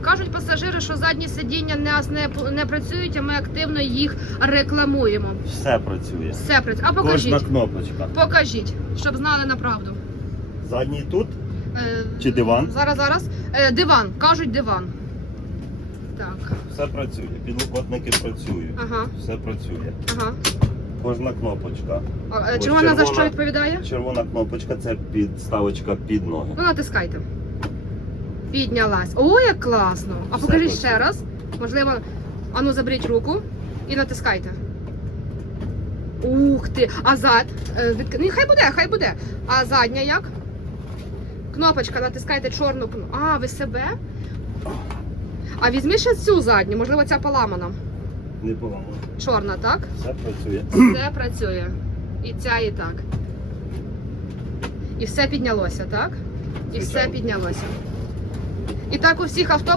Кажуть пасажири, що задні сидіння не, не, не працюють, а ми активно їх рекламуємо. Все працює. Все працює. А Кожна покажіть. кнопочка. Покажіть, щоб знали на правду. Задній тут Е, чи диван? Зараз, зараз. Е, диван. Кажуть диван. Так. Все працює. Підлокотники працюють. Ага, Все працює. ага. Кожна кнопочка. А, е, Ось червона за що червона. відповідає? Червона кнопочка це підставочка під ноги. Ну, натискайте. Піднялась. О, як класно! А працює. ще раз. Можливо, ану заберіть руку і натискайте. Ух ти! А зад. Ну, хай буде, хай буде. А задня як? Кнопочка, натискайте чорну кнопку. А, ви себе? А візьми ще цю задню, можливо, ця поламана. Не поламано. Чорна, так? Все працює. Все працює. І ця, і так. І все піднялося, так? І все піднялося. І так у всіх авто.